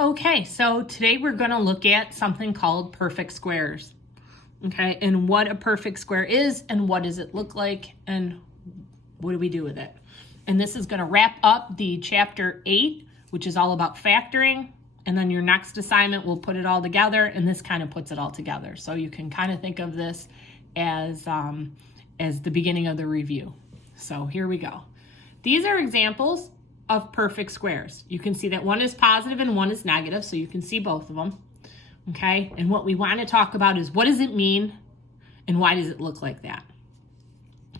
Okay, so today we're going to look at something called perfect squares. Okay, and what a perfect square is and what does it look like and what do we do with it. And this is going to wrap up the chapter 8, which is all about factoring. And then your next assignment will put it all together, and this kind of puts it all together. So you can kind of think of this as the beginning of the review. So here we go. These are examples of perfect squares. You can see that one is positive and one is negative, so you can see both of them. Okay, and what we want to talk about is what does it mean and why does it look like that?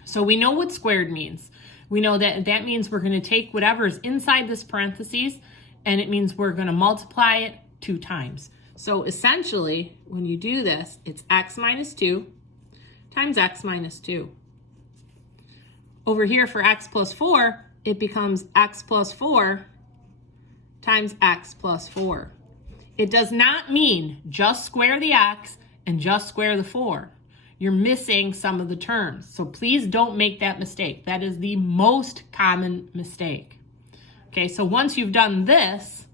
So we know what squared means. We know that that means we're going to take whatever is inside this parentheses and it means we're going to multiply it 2 times. So essentially, when you do this, it's x minus 2 times x minus 2. Over here for x plus 4, it becomes x plus 4 times x plus 4. It does not mean just square the x and just square the 4. You're missing some of the terms. So please don't make that mistake. That is the most common mistake. Okay, so once you've done this,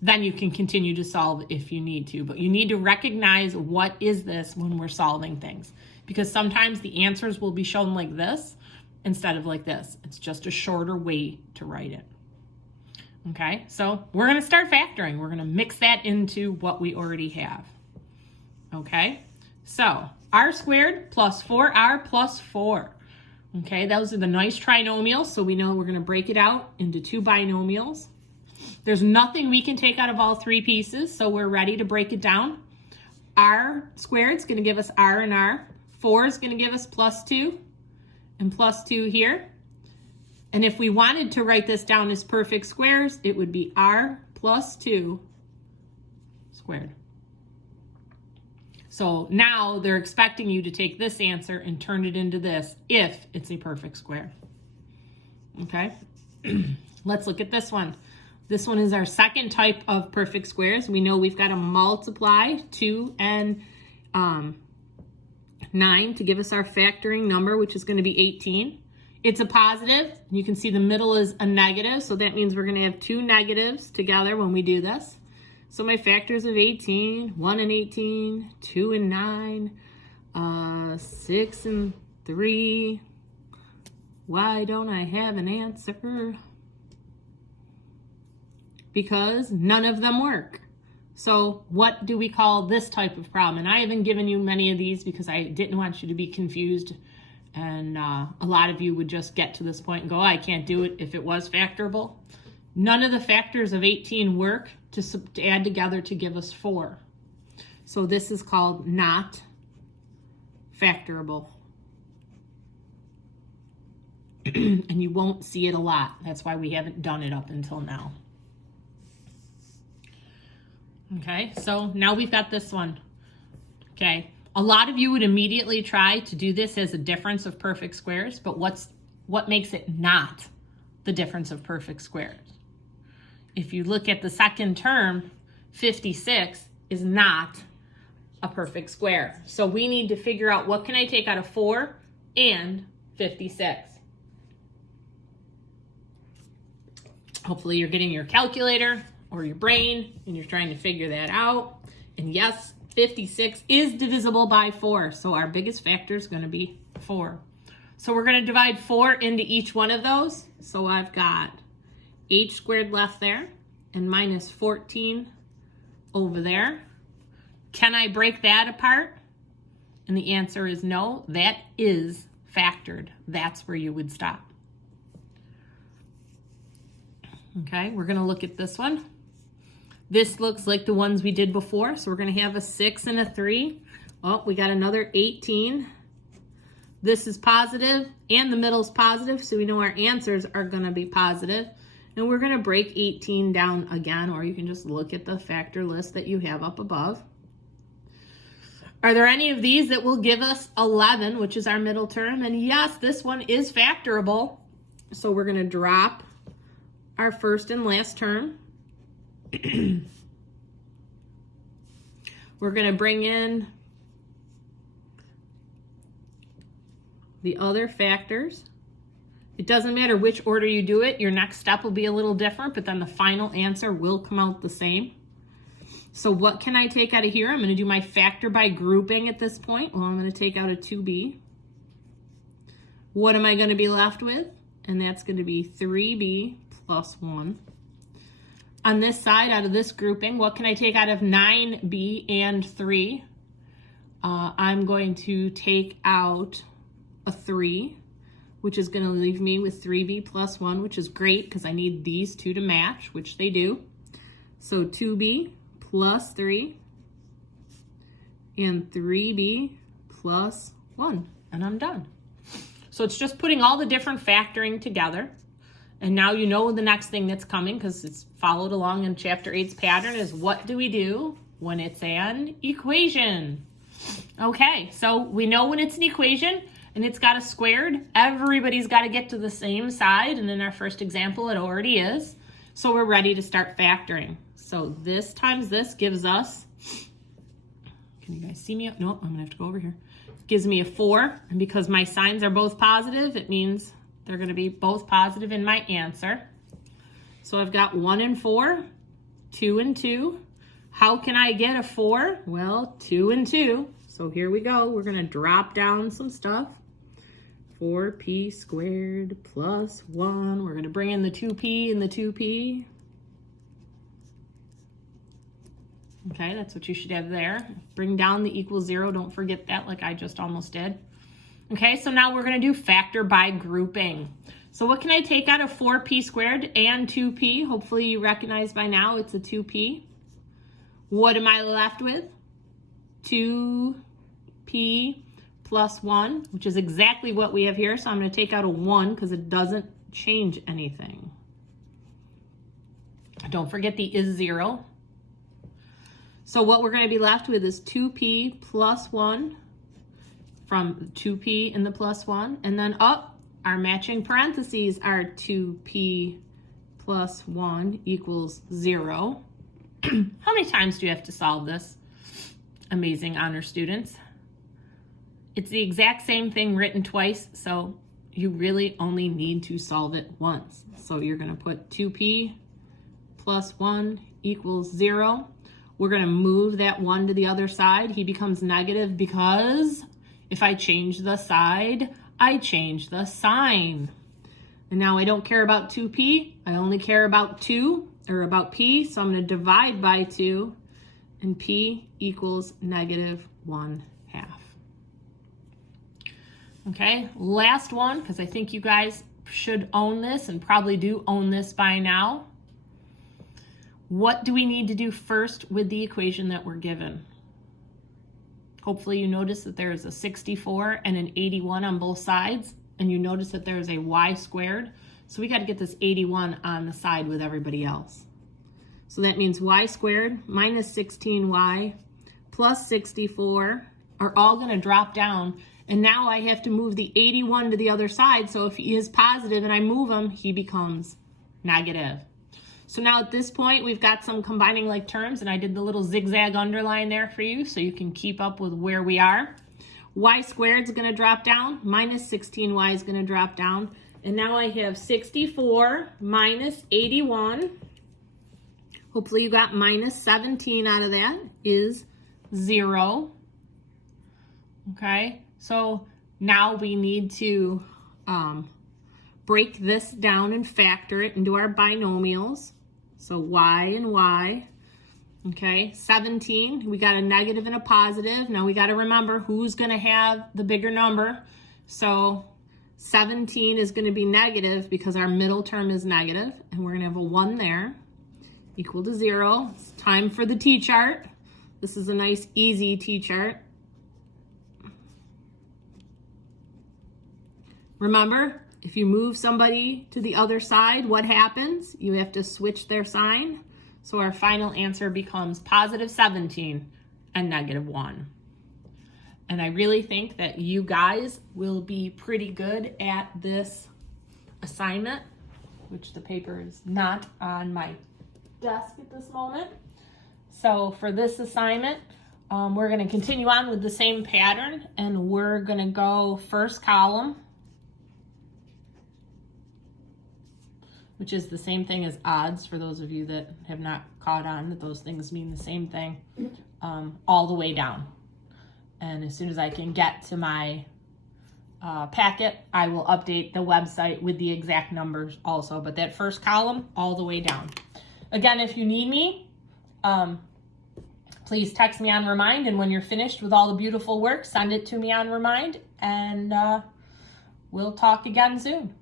then you can continue to solve if you need to. But you need to recognize what is this when we're solving things. Because sometimes the answers will be shown like this instead of like this. It's just a shorter way to write it. Okay, so we're going to start factoring. We're going to mix that into what we already have. Okay, so r squared plus 4r plus 4. Okay, those are the nice trinomials, so we know we're going to break it out into 2 binomials. There's nothing we can take out of all 3 pieces, so we're ready to break it down. R squared is going to give us r and r. 4 is going to give us plus 2 and plus 2 here. And if we wanted to write this down as perfect squares, it would be r plus 2 squared. So now they're expecting you to take this answer and turn it into this if it's a perfect square. Okay, let's look at this one. This one is our second type of perfect squares. We know we've got to multiply 2 and 9 to give us our factoring number, which is going to be 18. It's a positive. You can see the middle is a negative, so that means we're going to have 2 negatives together when we do this. So my factors of 18, 1 and 18, 2 and 9, 6 and 3. Why don't I have an answer? Because none of them work. So what do we call this type of problem? And I haven't given you many of these because I didn't want you to be confused. And a lot of you would just get to this point and go, oh, I can't do it if it was factorable. None of the factors of 18 work to add together to give us 4. So this is called not factorable. And you won't see it a lot. That's why we haven't done it up until now. Okay, so now we've got this one. Okay, a lot of you would immediately try to do this as a difference of perfect squares, but what makes it not the difference of perfect squares? If you look at the second term, 56 is not a perfect square. So we need to figure out what can I take out of 4 and 56. Hopefully you're getting your calculator or your brain and you're trying to figure that out. And yes, 56 is divisible by 4. So our biggest factor is going to be 4. So we're going to divide 4 into each one of those. So I've got h squared left there and minus 14 over there. Can I break that apart? And the answer is no. That is factored. That's where you would stop. Okay, we're going to look at this one. This looks like the ones we did before. So we're going to have a 6 and a 3. Oh, we got another 18. This is positive and the middle is positive. So we know our answers are going to be positive. And we're going to break 18 down again, or you can just look at the factor list that you have up above. Are there any of these that will give us 11, which is our middle term? And yes, this one is factorable. So we're going to drop our first and last term. We're going to bring in the other factors. It doesn't matter which order you do it. Your next step will be a little different, but then the final answer will come out the same. So what can I take out of here? I'm going to do my factor by grouping at this point. Well, I'm going to take out a 2b. What am I going to be left with? And that's going to be 3b plus 1. On this side, out of this grouping, what can I take out of 9b and 3? I'm going to take out a 3, which is going to leave me with 3b plus 1, which is great because I need these two to match, which they do. So 2b plus 3 and 3b plus 1, and I'm done. So it's just putting all the different factoring together. And now you know the next thing that's coming because it's followed along in Chapter 8's pattern is what do we do when it's an equation? Okay, so we know when it's an equation and it's got a squared, everybody's got to get to the same side. And in our first example, it already is. So we're ready to start factoring. So this times this gives us, can you guys see me? No, I'm going to have to go over here. Gives me a 4. And because my signs are both positive, it means they're going to be both positive in my answer. So I've got 1 and 4, 2 and 2. How can I get a 4? Well, 2 and 2. So here we go. We're going to drop down some stuff. 4p squared plus 1. We're going to bring in the 2p and the 2p. Okay, that's what you should have there. Bring down the equals 0. Don't forget that like I just almost did. Okay, so now we're going to do factor by grouping. So what can I take out of 4p squared and 2p? Hopefully you recognize by now it's a 2p. What am I left with? 2p plus 1, which is exactly what we have here. So I'm going to take out a 1 because it doesn't change anything. Don't forget the is 0. So what we're going to be left with is 2p plus 1 from 2p and the plus 1. And then up, our matching parentheses are 2p plus 1 equals 0. How many times do you have to solve this? Amazing honor students. It's the exact same thing written twice, so you really only need to solve it once. So you're going to put 2p plus 1 equals 0. We're going to move that 1 to the other side. He becomes negative because if I change the side, I change the sign. And now I don't care about 2p. I only care about 2, or about p. So I'm going to divide by 2, and p equals negative 1/2. Okay, last one, because I think you guys should own this and probably do own this by now. What do we need to do first with the equation that we're given? Hopefully you notice that there is a 64 and an 81 on both sides, and you notice that there is a y squared. So we got to get this 81 on the side with everybody else. So that means y squared minus 16y plus 64 are all going to drop down. And now I have to move the 81 to the other side. So if he is positive and I move him, he becomes negative. So now at this point, we've got some combining like terms, and I did the little zigzag underline there for you so you can keep up with where we are. Y squared is going to drop down, minus 16y is going to drop down. And now I have 64 minus 81. Hopefully you got minus 17 out of that is 0. Okay, so now we need to break this down and factor it into our binomials. So y and y. Okay, 17, we got a negative and a positive. Now we got to remember who's going to have the bigger number. So 17 is going to be negative because our middle term is negative, and we're going to have a 1 there equal to 0. It's time for the t-chart. This is a nice easy t-chart. Remember, if you move somebody to the other side, what happens? You have to switch their sign. So our final answer becomes positive 17 and negative 1. And I really think that you guys will be pretty good at this assignment, which the paper is not on my desk at this moment. So for this assignment, we're going to continue on with the same pattern, and we're going to go first column. which is the same thing as odds for those of you that have not caught on that those things mean the same thing, all the way down. And as soon as I can get to my packet, I will update the website with the exact numbers also. But that first column, all the way down. Again, if you need me, please text me on Remind. And when you're finished with all the beautiful work, send it to me on Remind. And we'll talk again soon.